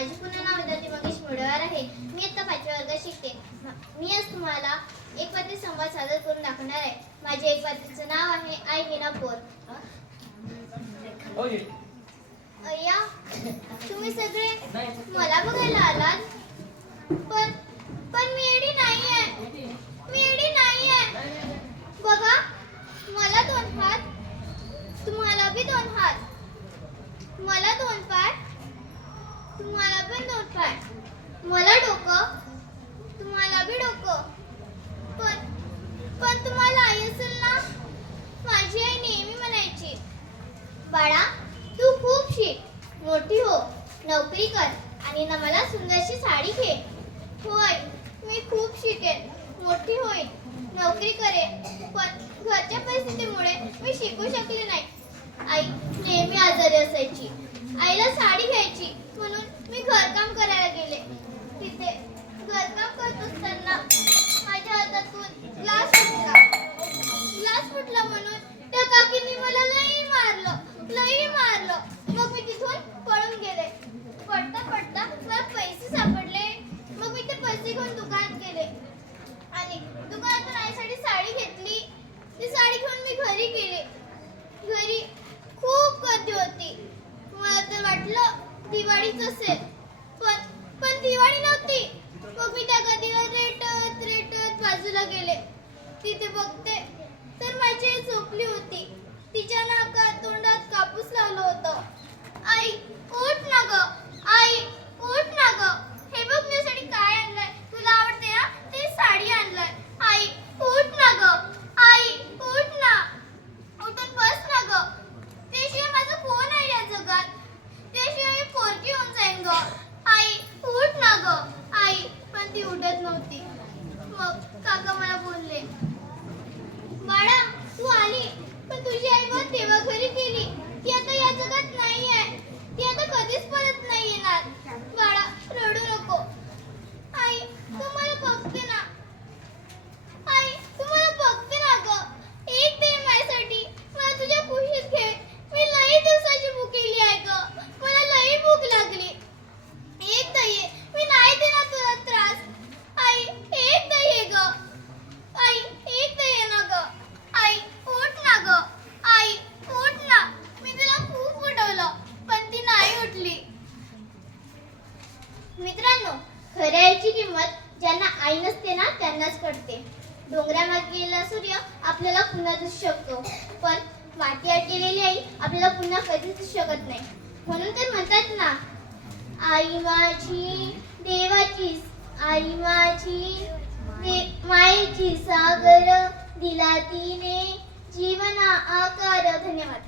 माझे पूर्ण नाव विद्यार्थी मंगेश मुडवार आहे. मी आता पाचव्या वर्गात शिकते. मी आज तुम्हाला एक पात्री संवाद सादर करून दाखवणार आहे. माझ्या एक पात्रीचं नाव आहे आई विना पोर अय्या तुम्ही सगळे मला बघायला आलात. पण पण मी एडी नाही आहे मी एडी नाही आहे बघा मला दोन हात तुम्हाला बी दोन हात. मला दोन पाय तुम्हाला पण दोन मला डोकं तुम्हाला बी डोकं. पण पण तुम्हाला आई असेल ना माझी आई नेहमी म्हणायची बाळा तू खूप शिक. मोठी हो नोकरी कर आणि ना मला सुंदरशी साडी घे. होय मी खूप शिकेन. मोठी होईल नोकरी करेन. पण घरच्या परिस्थितीमुळे मी शिकू शकले नाही. आई नेहमी आजारी असायची. आईला साडी घ्यायची. काकीने मला लई मारलं लई मारलं. मग मी तिथून पळून गेले. पडता पडता मला पैसे सापडले. मग मी ते पैसे घेऊन दुकानात गेले. आणि दुकानातून आईसाठी साडी घेतली. ती साडी घेऊन मी घरी गेले. घरी खूप गर्दी होती. मला तर वाटलं दिवाळीच असेल. पण पण दिवाळी नव्हती. मग मी त्या गर्दीला रेटत रेटत बाजूला गेले. तिथे बघते तर माझी आई झोपली होती. तिच्या नाकात तोंडात कापूस लावलं होतं. आई उठ ना ग. आई उठ ना ग. हे तुझ्यासाठी काय आणलंय? तुला आवडते ना? ते साडी आणलंय. आई उठ ना ग. आई उठ ना. उठून बस ना ग. त्याशिवाय माझं कोण आहे या जगात? त्याशिवाय मी पोरगी होऊन जाईन ग. आई उठ ना ग. आई पण ती उठत नव्हती मग काका मला बोलले बाळा तू आली पण तुझी आई मग तेव्हा घरी गेली ती आता या जगात नाही आहे ती आता कधीच परत नाही येणार बाळा रडू नको आई तू मला बघते ना आई तू मला बघते ना ग एक दे माझ्यासाठी मला तुझ्या कुशीत घे मी लई दिवसाची भुकेली आहे ग मला लई भूक लागली एक दही मी नाही देणार तुला त्रास आई एक दही ग आई एक दही ना ग आई उठ ना ग आई उठ ना मी तिला खूप उठवलं पण ती नाही उठली मित्रांनो सूर्याची किंमत ज्यांना आई नसते ना त्यांनाच कळते डोंगरामागे गेलेला सूर्य आपल्याला पुन्हा दिसू शकतो. पण माती गेलेली आई आपल्याला पुन्हा कधीच दिसू शकत नाही. म्हणून तर म्हणतात ना आई माझी देवाची आई माझी दे- मायेची सागर दिला तिने जीवना आकार. धन्यवाद.